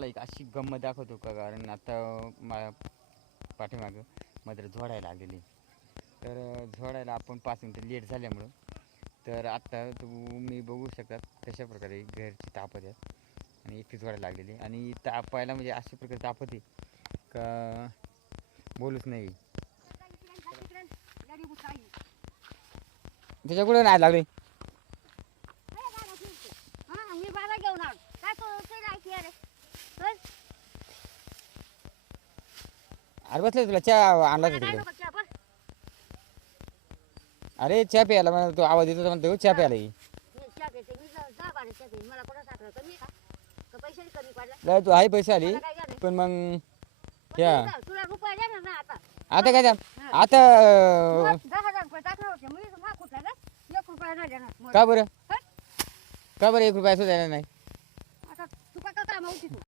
तुम्हाला एक अशी गंमत दाखवतो का, कारण आता पाठीमागं मदर झोडायला आलेली. तर झोडायला आपण 5 मिनटं लेट झाल्यामुळं तर आत्ता तुम्ही बघू शकतात कशा प्रकारे घरची तापत आहे आणि एकटी झोडायला लागलेली. आणि तापायला म्हणजे अशा प्रकारे तापत आहे का बोलूच नाही. त्याच्याकडे नाही लागले. अरे बसले तुला चहा आणला तिकडे. अरे चहा प्यायला म्हणा, तो आवाज येतो म्हणतो चहा प्यायला ये. नाही तू आहे पैसे आली पण मग क्या आता काय आता का बरं 1 रुपया सुद्धा नाही.